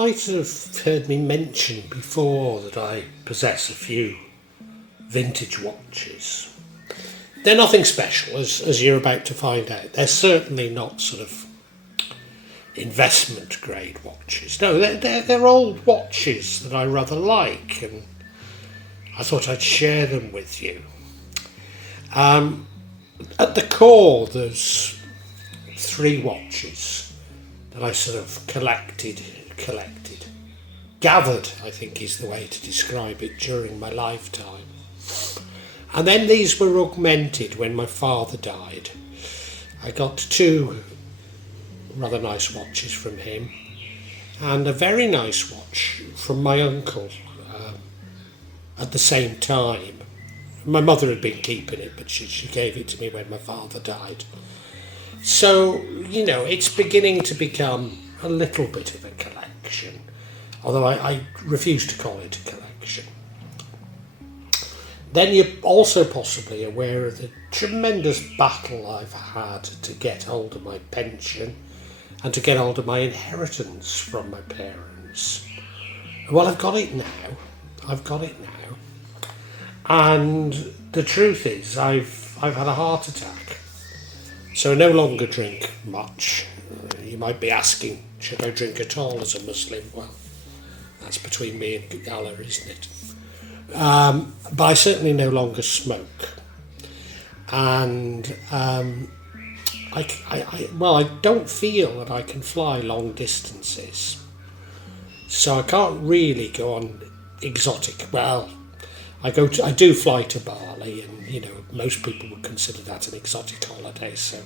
might have heard me mention before that I possess a few vintage watches. They're nothing special, as you're about to find out. They're certainly not sort of investment grade watches. No, they're old watches that I rather like, and I thought I'd share them with you. At the core, there's 3 watches that I sort of gathered, I think is the way to describe it, during my lifetime. And then these were augmented when my father died. I got 2 rather nice watches from him, and a very nice watch from my uncle at the same time. My mother had been keeping it, but she gave it to me when my father died. So, you know, it's beginning to become a little bit of a collection, although I refuse to call it a collection. Then you're also possibly aware of the tremendous battle I've had to get hold of my pension and to get hold of my inheritance from my parents. Well, I've got it now. And the truth is, I've had a heart attack. So I no longer drink much. You might be asking, should I drink at all as a Muslim? Well, that's between me and Allah, isn't it? But I certainly no longer smoke. And I don't feel that I can fly long distances. So I can't really go on exotic. Well, I do fly to Bali, and you know most people would consider that an exotic holiday. So,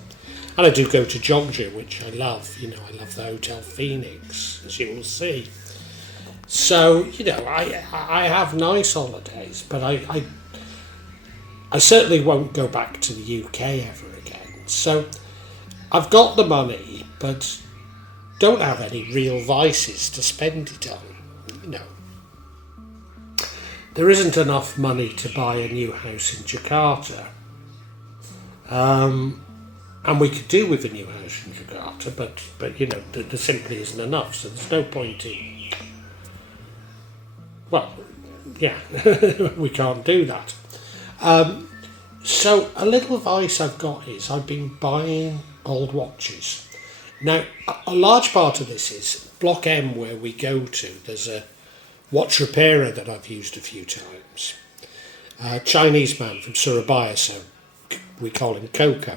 and I do go to Georgia, which I love. You know, I love the Hotel Phoenix, as you will see. So you know, I have nice holidays, but I certainly won't go back to the UK ever again. So I've got the money, but don't have any real vices to spend it on. You know. There isn't enough money to buy a new house in Jakarta. And we could do with a new house in Jakarta, but you know, there simply isn't enough, so there's no point in... Well, yeah, we can't do that. So a little advice I've got is I've been buying old watches. Now, a large part of this is Block M, where we go to. There's a watch repairer that I've used a few times. A Chinese man from Surabaya, so we call him Coco.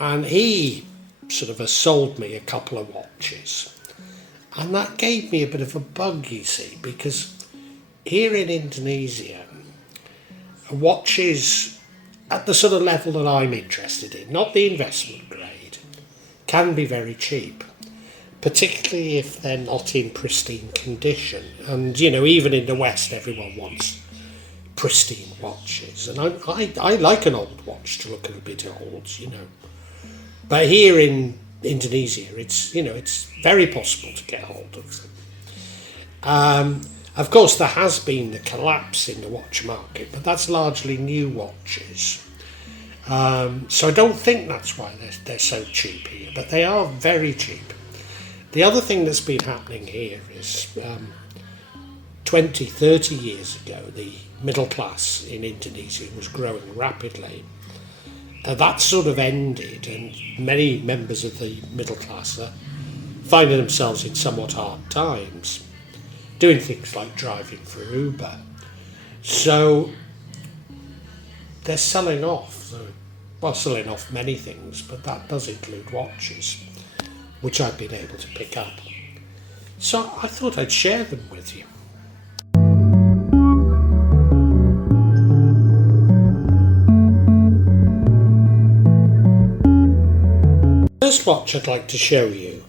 And he sort of has sold me a couple of watches. And that gave me a bit of a bug, you see, because here in Indonesia, watches at the sort of level that I'm interested in, not the investment grade, can be very cheap. Particularly if they're not in pristine condition. And, you know, even in the West, everyone wants pristine watches. And I like an old watch to look a bit old, you know. But here in Indonesia, it's very possible to get hold of them. Of course, there has been the collapse in the watch market, but that's largely new watches. So I don't think that's why they're so cheap here, but they are very cheap. The other thing that's been happening here is 20, 30 years ago, the middle class in Indonesia was growing rapidly. That sort of ended, and many members of the middle class are finding themselves in somewhat hard times, doing things like driving for Uber. So they're selling off, selling off many things, but that does include watches, which I've been able to pick up. So I thought I'd share them with you. The first watch I'd like to show you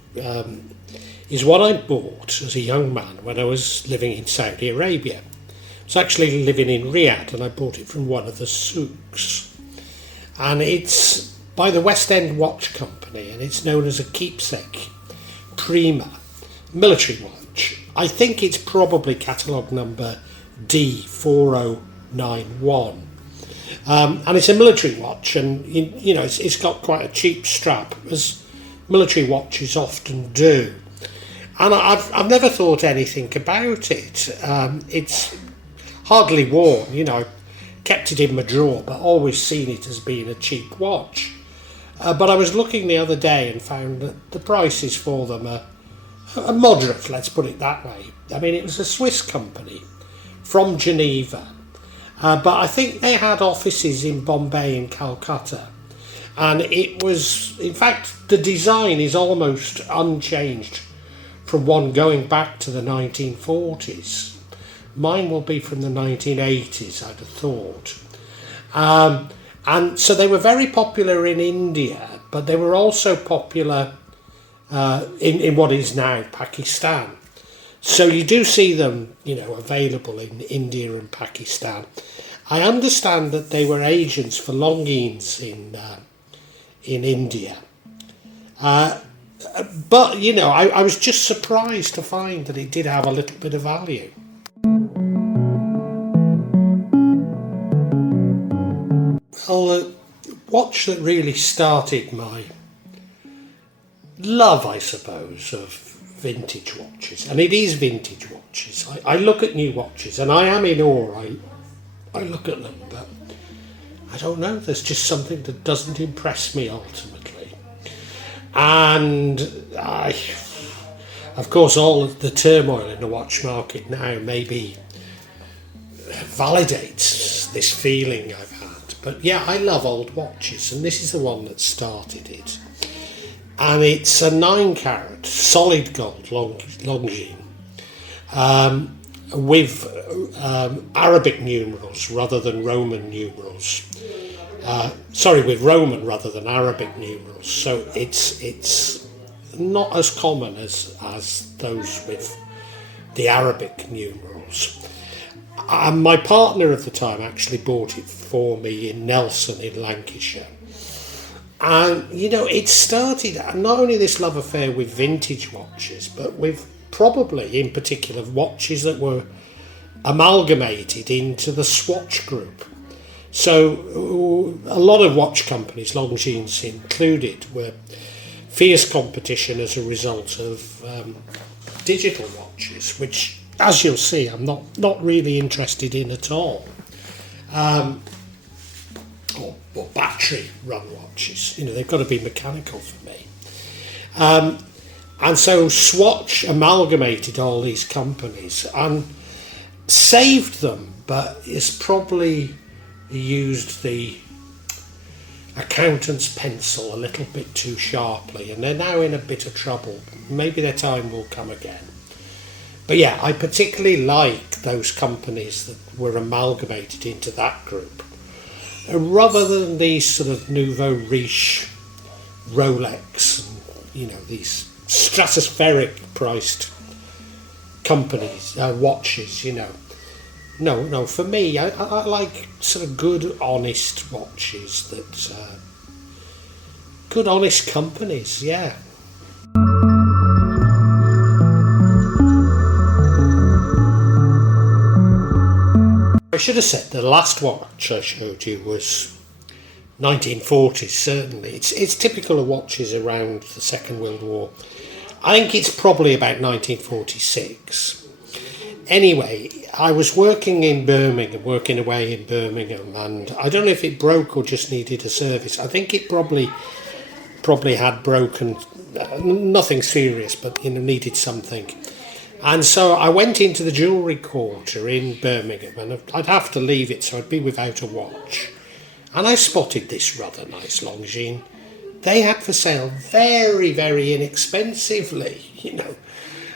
is what I bought as a young man when I was living in Saudi Arabia. I was actually living in Riyadh, and I bought it from one of the souks. And it's by the Westend watch company, and it's known as a keepsake Prima military watch. I think it's probably catalogue number D4091. And it's a military watch, and you know it's got quite a cheap strap, as military watches often do. And I've never thought anything about it. It's hardly worn, you know. Kept it in my drawer, but always seen it as being a cheap watch. But I was looking the other day and found that the prices for them are moderate, let's put it that way. I mean, it was a Swiss company from Geneva, but I think they had offices in Bombay and Calcutta. And it was, in fact, the design is almost unchanged from one going back to the 1940s. Mine will be from the 1980s, I'd have thought. And so they were very popular in India, but they were also popular in what is now Pakistan. So you do see them, you know, available in India and Pakistan. I understand that they were agents for Longines in India. But, you know, I was just surprised to find that it did have a little bit of value. Well, the watch that really started my love, I suppose, of vintage watches, and it is vintage watches. I look at new watches and I am in awe. I look at them, but I don't know, there's just something that doesn't impress me ultimately. And of course, all of the turmoil in the watch market now maybe validates this feeling I've had. But yeah, I love old watches, and this is the one that started it. And it's a 9-carat solid gold Longines with Arabic numerals rather than Roman numerals. With Roman rather than Arabic numerals. So it's not as common as those with the Arabic numerals. My partner at the time actually bought it for me in Nelson in Lancashire. And, you know, it started not only this love affair with vintage watches, but with probably in particular watches that were amalgamated into the Swatch group. So a lot of watch companies, Longines included, were fierce competition as a result of digital watches, which, as you'll see, I'm not really interested in at all. Or battery run watches, you know, they've got to be mechanical for me. And so Swatch amalgamated all these companies and saved them, but it's probably used the accountant's pencil a little bit too sharply, and they're now in a bit of trouble. Maybe their time will come again. But yeah, I particularly like those companies that were amalgamated into that group, rather than these sort of nouveau riche Rolex and, you know, these stratospheric priced companies, watches, you know. No, for me, I like sort of good, honest watches that, good, honest companies, yeah. I should have said the last watch I showed you was 1940s, certainly. It's typical of watches around the Second World War. I think it's probably about 1946. Anyway, I was working away in Birmingham, and I don't know if it broke or just needed a service. I think it probably had broken, nothing serious, but, you know, needed something. And so I went into the jewellery quarter in Birmingham, and I'd have to leave it, so I'd be without a watch. And I spotted this rather nice Longines. They had for sale very, very inexpensively, you know,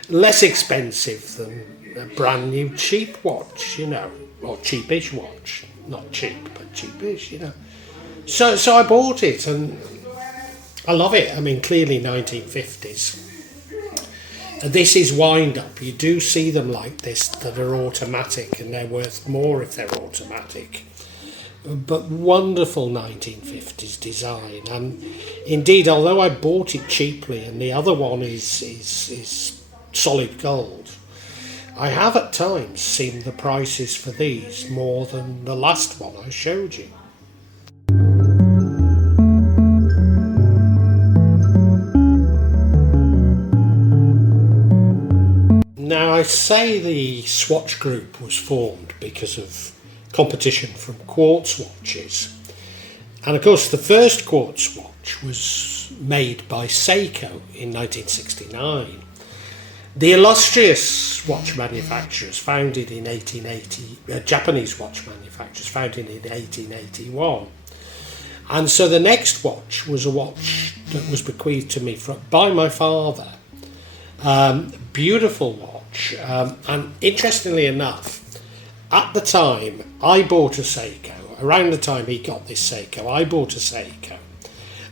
less expensive than a brand new cheap watch, you know, or cheapish watch. Not cheap, but cheapish, you know. So I bought it, and I love it. I mean, clearly 1950s. This is wind up. You do see them like this that are automatic, and they're worth more if they're automatic. But wonderful 1950s design, and indeed, although I bought it cheaply and the other one is solid gold, I have at times seen the prices for these more than the last one I showed you. I say the Swatch Group was formed because of competition from quartz watches. And of course the first quartz watch was made by Seiko in 1969. The illustrious watch manufacturers founded in 1880, Japanese watch manufacturers founded in 1881. And so the next watch was a watch that was bequeathed to me by my father. Beautiful watch. And interestingly enough, at the time I bought a Seiko. Around the time he got this Seiko, I bought a Seiko.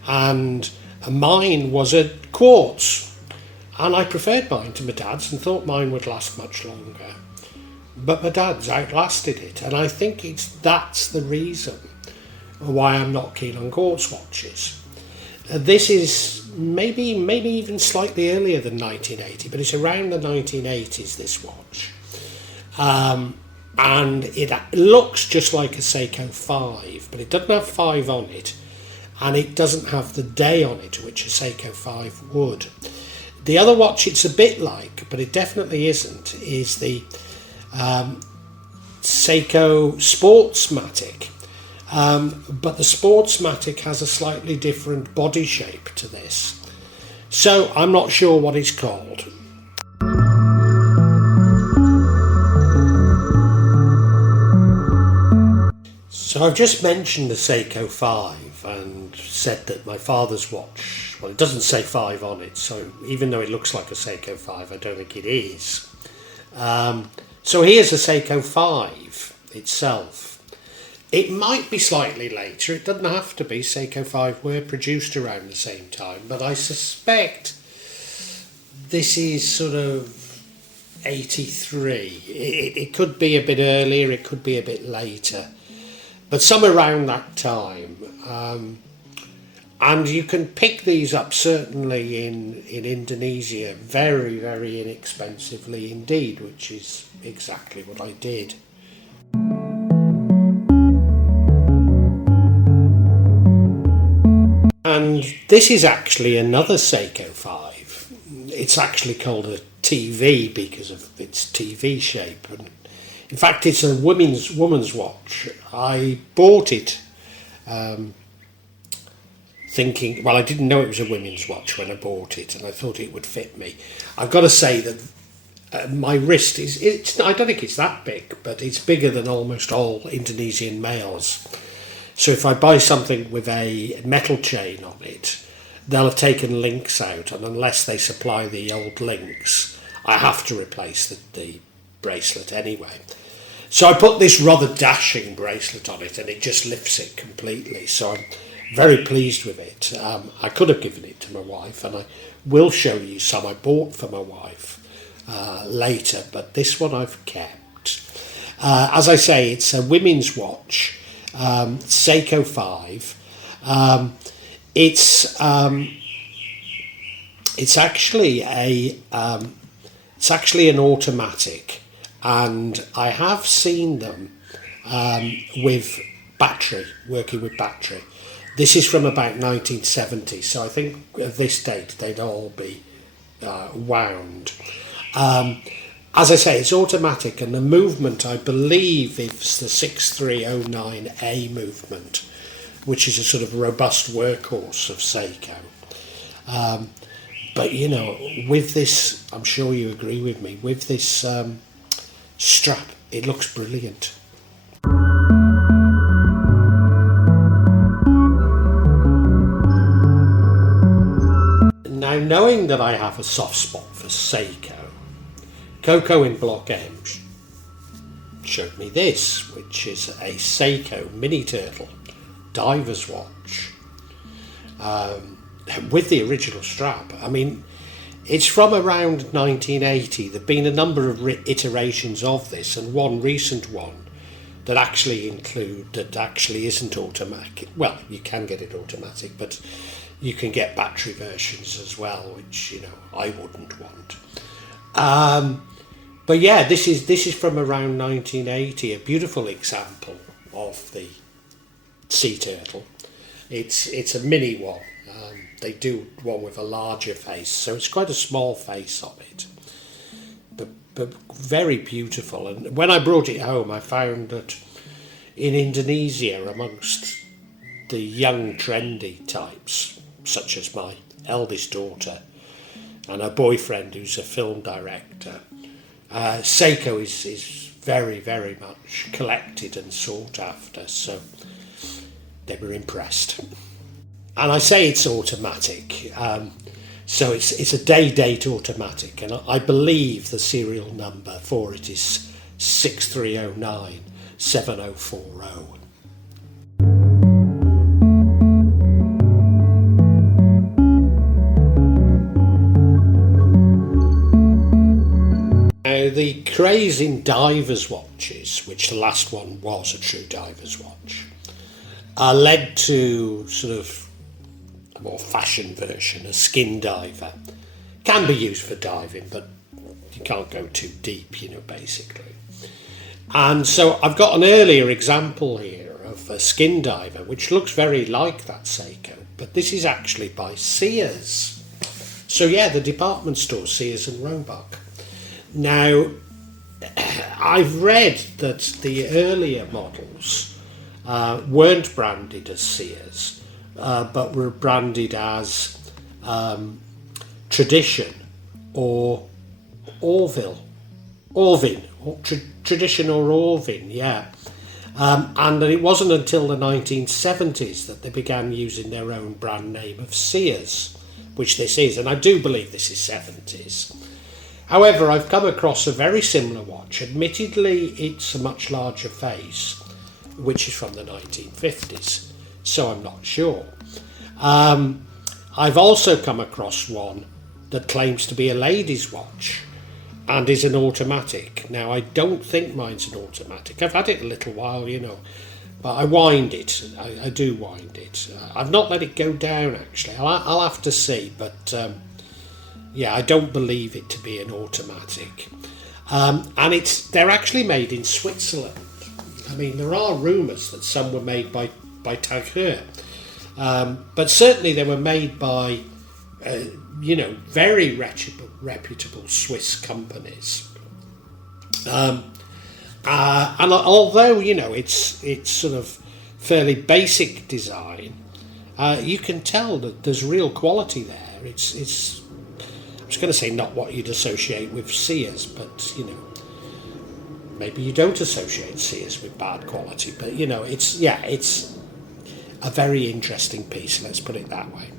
And mine was a quartz. And I preferred mine to my dad's and thought mine would last much longer. But my dad's outlasted it. And I think that's the reason why I'm not keen on quartz watches. This is maybe even slightly earlier than 1980, but it's around the 1980s, this watch. And it looks just like a Seiko 5, but it doesn't have 5 on it, and it doesn't have the day on it, which a Seiko 5 would. The other watch it's a bit like, but it definitely isn't, is the Seiko Sportsmatic. But the Sportsmatic has a slightly different body shape to this. So I'm not sure what it's called. So I've just mentioned the Seiko 5 and said that my father's watch, well, it doesn't say 5 on it, so even though it looks like a Seiko 5, I don't think it is. So here's a Seiko 5 itself. It might be slightly later, it doesn't have to be. Seiko 5 were produced around the same time, but I suspect this is sort of 83. It could be a bit earlier, it could be a bit later, but somewhere around that time. And you can pick these up certainly in Indonesia very, very inexpensively indeed, which is exactly what I did. And this is actually another Seiko 5. It's actually called a TV because of its TV shape. And in fact, it's a woman's watch. I bought it thinking, well, I didn't know it was a women's watch when I bought it, and I thought it would fit me. I've got to say that my wrist I don't think it's that big, but it's bigger than almost all Indonesian males. So if I buy something with a metal chain on it, they'll have taken links out, and unless they supply the old links, I have to replace the bracelet anyway. So I put this rather dashing bracelet on it, and it just lifts it completely. So I'm very pleased with it. I could have given it to my wife, and I will show you some I bought for my wife later, but this one I've kept. As I say, it's a women's watch. Seiko 5. It's actually an automatic, and I have seen them with battery, working with battery. This is from about 1970, so I think at this date they'd all be wound. As I say, it's automatic, and the movement, I believe, is the 6309A movement, which is a sort of robust workhorse of Seiko. But, you know, with this, I'm sure you agree with me, with this strap, it looks brilliant. Now, knowing that I have a soft spot for Seiko, Coco in Block M showed me this, which is a Seiko Mini Turtle diver's watch with the original strap. I mean, it's from around 1980. There have been a number of iterations of this, and one recent one that actually isn't automatic. Well, you can get it automatic, but you can get battery versions as well, which, you know, I wouldn't want. But yeah, this is from around 1980, a beautiful example of the sea turtle. It's a mini one. They do one with a larger face, so it's quite a small face on it. But but very beautiful. And when I brought it home, I found that in Indonesia, amongst the young trendy types, such as my eldest daughter and her boyfriend who's a film director, Seiko is very, very much collected and sought after, so they were impressed. And I say it's automatic, so it's a day-date automatic, and I believe the serial number for it is 6309 7040. Now, the craze in divers' watches, which the last one was a true diver's watch, led to sort of a more fashion version, a skin diver. Can be used for diving, but you can't go too deep, basically. And so I've got an earlier example here of a skin diver, which looks very like that Seiko, but this is actually by Sears. So yeah, the department store, Sears and Roebuck. Now, I've read that the earlier models weren't branded as Sears, but were branded as Tradition or Orville. Orvin, Tradition or Orvin, yeah. And it wasn't until the 1970s that they began using their own brand name of Sears, which this is, and I do believe this is 70s. However, I've come across a very similar watch. Admittedly, it's a much larger face, which is from the 1950s, so I'm not sure. I've also come across one that claims to be a lady's watch and is an automatic. Now, I don't think mine's an automatic. I've had it a little while, but I wind it. I do wind it. I've not let it go down, actually. I'll have to see, but yeah, I don't believe it to be an automatic. And they're actually made in Switzerland. I mean, there are rumours that some were made by Tag Heuer, but certainly they were made by very reputable Swiss companies. And although it's sort of fairly basic design, you can tell that there's real quality there. It's I was going to say not what you'd associate with Sears, but maybe you don't associate Sears with bad quality, but it's a very interesting piece, let's put it that way.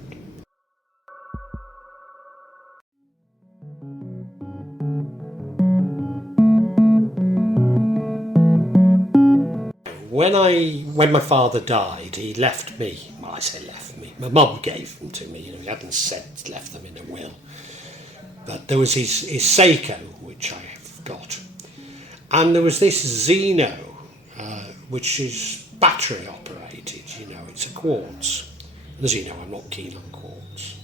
When my father died, he left me. Well, I say left me. My mum gave them to me. He hadn't left them in a will. But there was his Seiko, which I have got, and there was this Zeno, which is battery operated. It's a quartz. As you know, I'm not keen on quartz,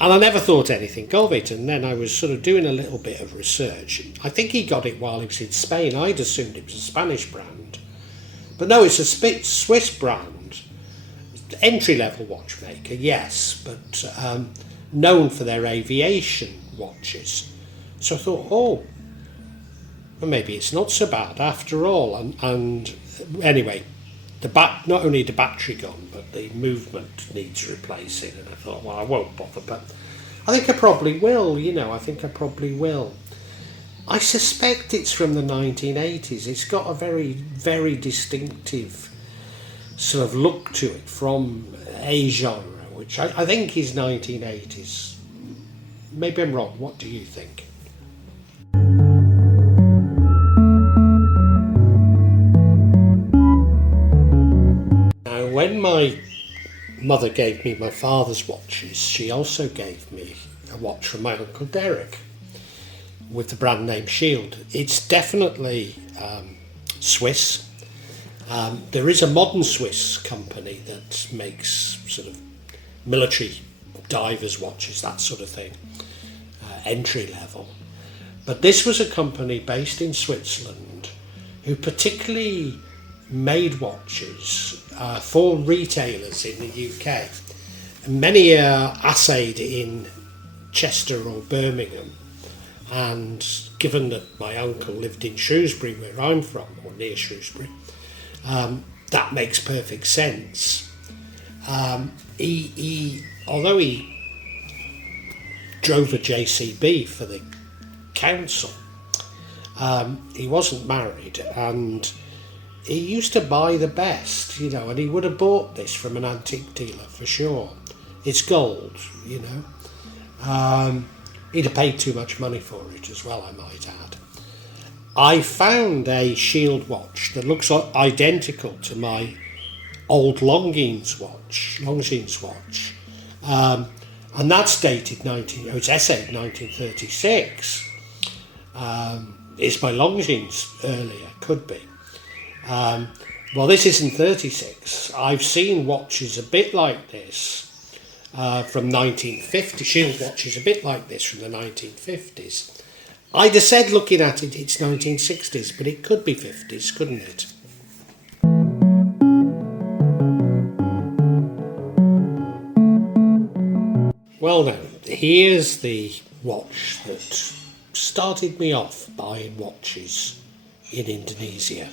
and I never thought anything of it. And then I was sort of doing a little bit of research. I think he got it while he was in Spain. I'd assumed it was a Spanish brand, but no, it's a Swiss brand. Entry-level watchmaker, yes, but known for their aviation watches. So I thought, well, maybe it's not so bad after all. And anyway, not only the battery gone, but the movement needs replacing. And I thought, well, I won't bother, but I think I probably will. I suspect it's from the 1980s. It's got a very, very distinctive sort of look to it from a genre, which I think is 1980s. Maybe I'm wrong. What do you think? Now, when my mother gave me my father's watches, she also gave me a watch from my Uncle Derek with the brand name Shield. It's definitely Swiss. There is a modern Swiss company that makes sort of military divers watches, that sort of thing, entry level. But this was a company based in Switzerland who particularly made watches for retailers in the UK. And many are assayed in Chester or Birmingham, And given that my uncle lived in Shrewsbury, where I'm from, or near Shrewsbury, that makes perfect sense. Although he drove a JCB for the council, he wasn't married, and he used to buy the best, and he would have bought this from an antique dealer for sure. It's gold, he'd have paid too much money for it as well, I might add. I found a shield watch that looks identical to my old Longines watch, and that's dated it's essayed 1936. It's my Longines earlier, could be. Well, this isn't 36. I've seen watches a bit like this from 1950, shield watches a bit like this from the 1950s. I'd have said, looking at it, it's 1960s, but it could be 50s, couldn't it? Well now, here's the watch that started me off buying watches in Indonesia.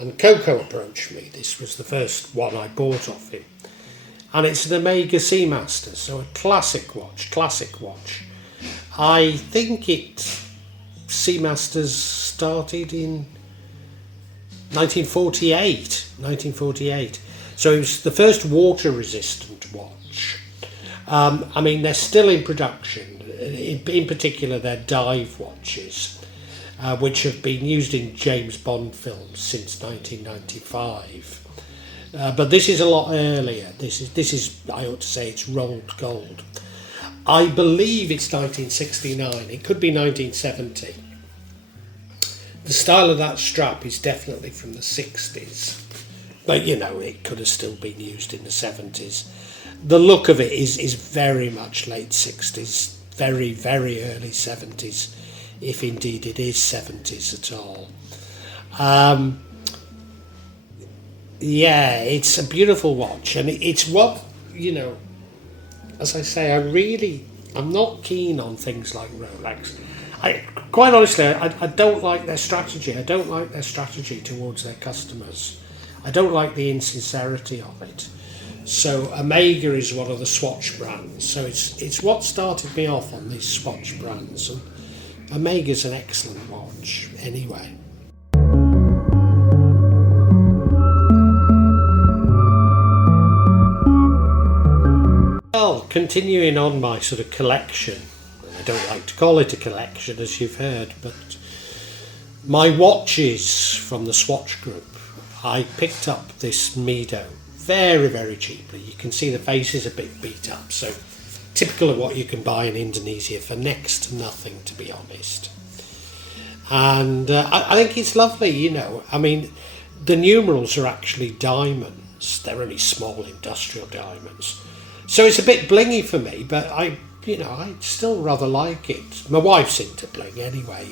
And Coco approached me. This was the first one I bought off him. And it's an Omega Seamaster, so a classic watch. I think Seamasters started in 1948. So it was the first water-resistant watch. They're still in production. In particular, they're dive watches, which have been used in James Bond films since 1995. But this is a lot earlier. This is I ought to say it's rolled gold. I believe it's 1969. It could be 1970. The style of that strap is definitely from the 60s. But, it could have still been used in the 70s. The look of it is very much late 60s, very, very early 70s, if indeed it is 70s at all. It's a beautiful watch, and it's what, as I say, I'm not keen on things like Rolex. Quite honestly, I don't like their strategy. I don't like their strategy towards their customers. I don't like the insincerity of it. So Omega is one of the Swatch brands. So it's what started me off on these Swatch brands. And Omega's an excellent watch anyway. Well, continuing on my sort of collection, I don't like to call it a collection as you've heard, but my watches from the Swatch group, I picked up this Mido very, very cheaply. You can see the face is a bit beat up, so typical of what you can buy in Indonesia for next to nothing, to be honest. And I think it's lovely, the numerals are actually diamonds. They're only small industrial diamonds. So it's a bit blingy for me, but I still rather like it. My wife's into bling anyway,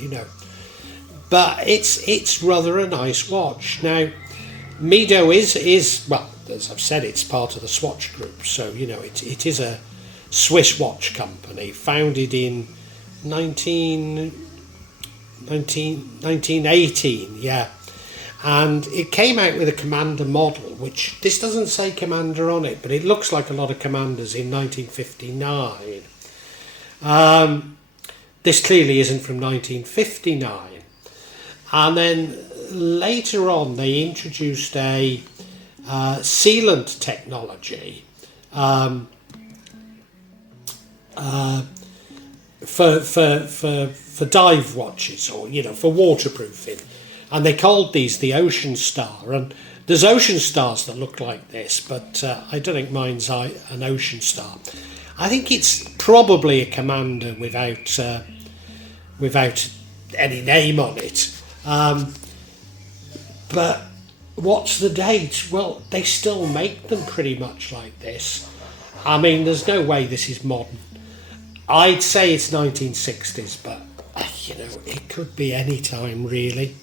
But it's rather a nice watch. Now, Mido is well, as I've said, it's part of the Swatch group. So, it is a Swiss watch company founded in 1918, yeah. And it came out with a Commander model, which this doesn't say Commander on it, but it looks like a lot of Commanders in 1959. This clearly isn't from 1959. And then later on, they introduced a sealant technology for dive watches, or for waterproofing. And they called these the Ocean Star. And there's Ocean Stars that look like this, but I don't think mine's an Ocean Star. I think it's probably a Commander without any name on it. But what's the date? Well, they still make them pretty much like this. There's no way this is modern. I'd say it's 1960s, but it could be any time really.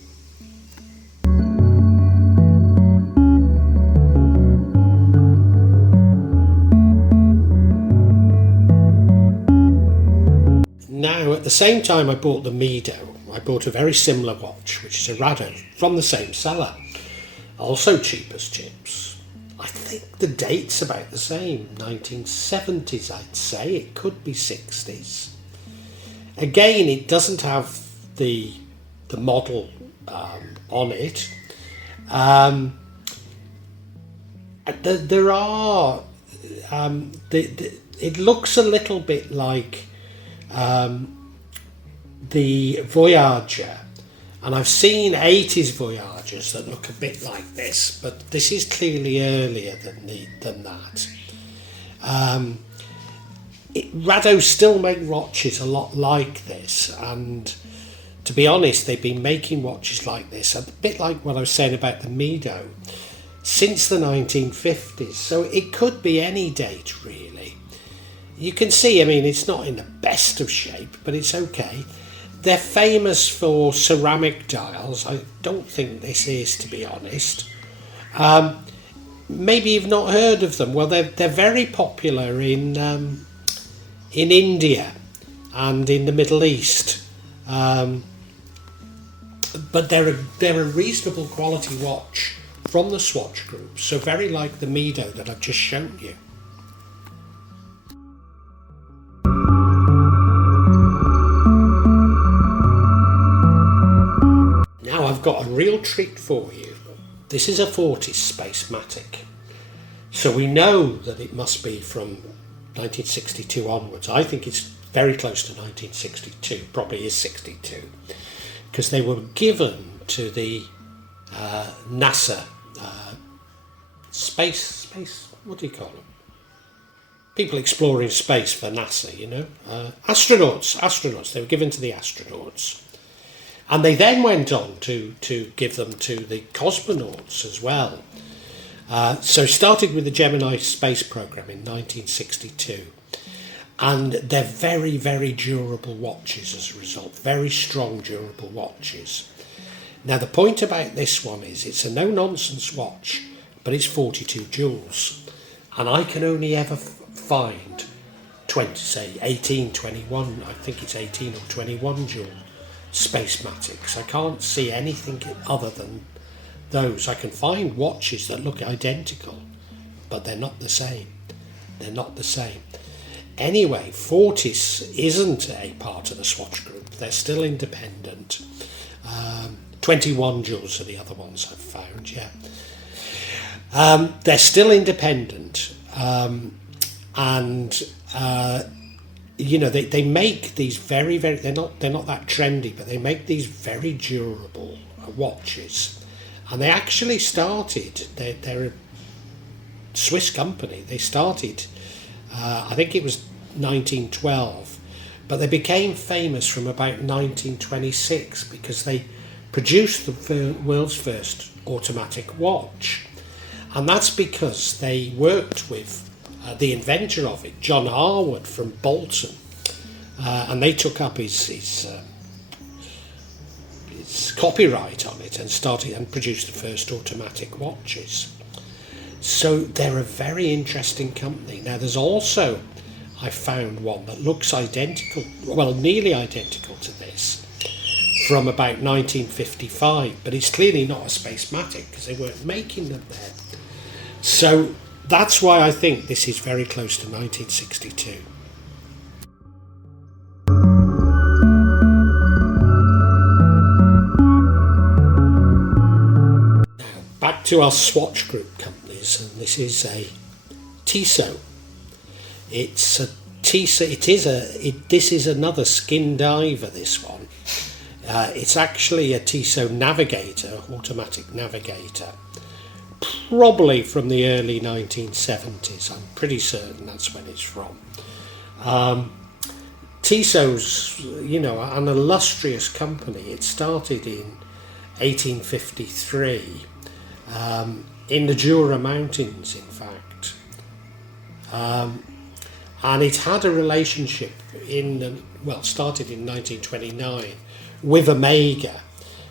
Now, at the same time I bought the Mido, I bought a very similar watch, which is a Rado, from the same seller. Also cheap as chips. I think the date's about the same, 1970s I'd say, it could be 60s. Again, it doesn't have the model on it. There are, it looks a little bit like the Voyager, and I've seen 80s Voyagers that look a bit like this, but this is clearly earlier than that. Rado still make watches a lot like this, and to be honest, they've been making watches like this, a bit like what I was saying about the Mido, since the 1950s, so it could be any date really. You can see, I mean, it's not in the best of shape, but it's okay. They're famous for ceramic dials. I don't think this is, to be honest. Maybe you've not heard of them. Well, they're very popular in India and in the Middle East. But they're a reasonable quality watch from the Swatch Group, so very like the Mido that I've just shown you. Now I've got a real treat for you. This is a Fortis Spacematic. So we know that it must be from 1962 onwards. I think it's very close to 1962, probably is 62, because they were given to the NASA space, what do you call them? People exploring space for NASA, you know. Astronauts, they were given to the astronauts. And they then went on to give them to the cosmonauts as well. So started with the Gemini space program in 1962. And they're very, very durable watches as a result. Very strong, durable watches. Now, the point about this one is it's a no-nonsense watch, but it's 42 joules. And I can only ever find 18, 21, I think it's 18 or 21 joule Spacematics. I can't see anything other than those. I can find watches that look identical, but they're not the same. They're not the same. Anyway, Fortis isn't a part of the Swatch Group. They're still independent. 21 joules are the other ones I've found, yeah. They're still independent. You know, they make these very, very, they're not that trendy, but they make these very durable watches. And they actually started, they're a Swiss company. They started, I think it was 1912, but they became famous from about 1926 because they produced the world's first automatic watch. And that's because they worked with the inventor of it, John Harwood from Bolton, and they took up his copyright on it and started and produced the first automatic watches. So they're a very interesting company. Now there's also, I found one that looks identical, well, nearly identical to this, from about 1955, but it's clearly not a Spacematic because they weren't making them then. So that's why I think this is very close to 1962. Now, back to our Swatch Group companies, and this is a Tissot. It's a Tissot. This is another skin diver, this one. It's actually a Tissot Navigator, automatic navigator. Probably from the early 1970s. I'm pretty certain that's when it's from. Tissot's, you know, an illustrious company. It started in 1853 in the Jura Mountains, in fact. And it had a relationship started in 1929 with Omega.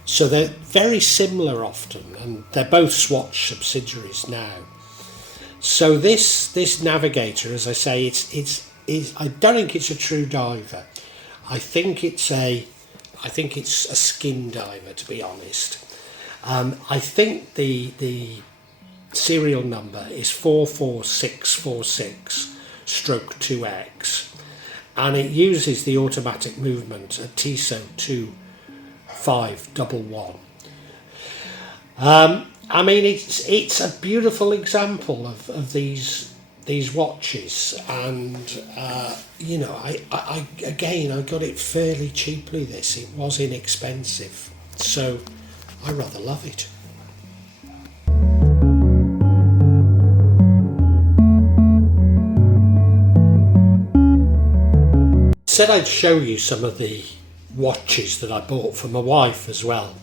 So they're very similar often, and they're both Swatch subsidiaries now. So this navigator, as I say, it's I don't think it's a true diver. I think it's a skin diver, to be honest. I think the serial number is 44646 stroke 2X, and it uses the automatic movement at Tissot 2511. I mean, it's a beautiful example of these watches, and you know, I got it fairly cheaply. It was inexpensive, so I rather love it. Said I'd show you some of the watches that I bought for my wife as well.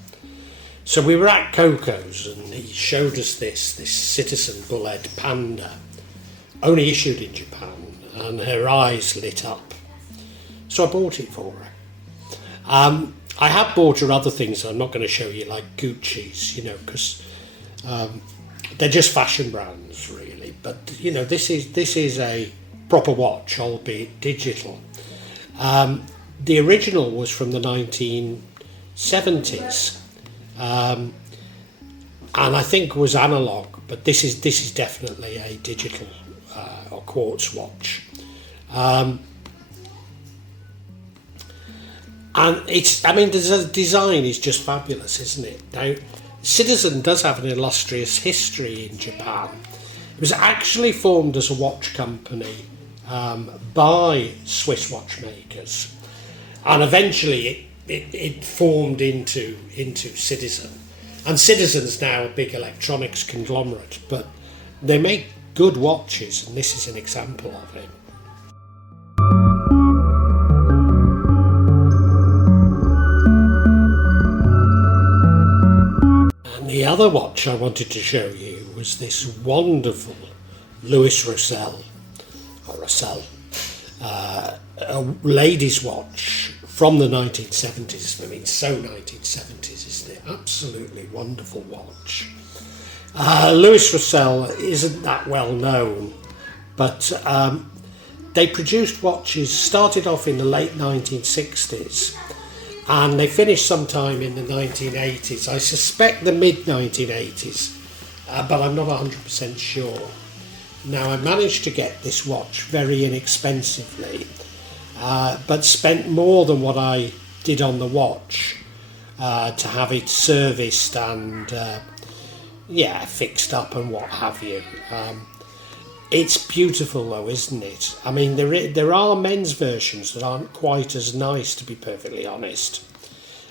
So we were at Coco's and he showed us this Citizen Bullhead Panda, only issued in Japan, and her eyes lit up. So I bought it for her. I have bought her other things I'm not going to show you, like Gucci's, you know, because they're just fashion brands really. But you know, this is a proper watch, albeit digital. The original was from the 1970s, and I think was analog, but this is definitely a digital or quartz watch. And the design is just fabulous, isn't it? Now, Citizen does have an illustrious history in Japan. It was actually formed as a watch company by Swiss watchmakers, and eventually it formed into Citizen. And Citizen's now a big electronics conglomerate, but they make good watches, and this is an example of it. And the other watch I wanted to show you was this wonderful Rossel, a ladies' watch from the 1970s. I mean, so 1970s, isn't it? Absolutely wonderful watch. Rossel isn't that well known, but they produced watches, started off in the late 1960s, and they finished sometime in the 1980s. I suspect the mid-1980s, but I'm not 100% sure. Now, I managed to get this watch very inexpensively, but spent more than what I did on the watch to have it serviced and fixed up and what have you. It's beautiful though, isn't it? I mean, there are men's versions that aren't quite as nice, to be perfectly honest.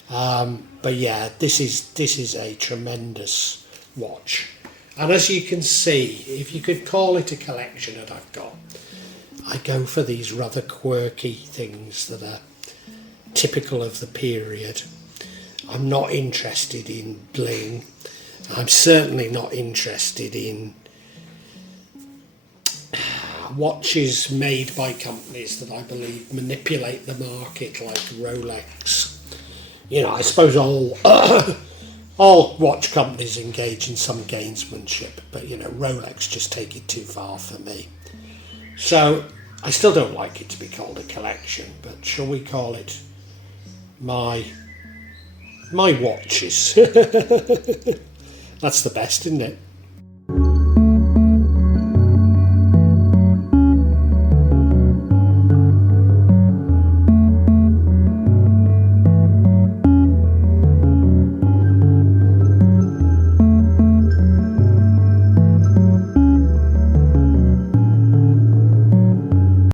But yeah, this is a tremendous watch. And as you can see, if you could call it a collection that I've got, I go for these rather quirky things that are typical of the period. I'm not interested in bling. I'm certainly not interested in watches made by companies that I believe manipulate the market, like Rolex. You know, I suppose all watch companies engage in some gamesmanship, but you know, Rolex just take it too far for me. So I still don't like it to be called a collection, but shall we call it my watches? That's the best, isn't it?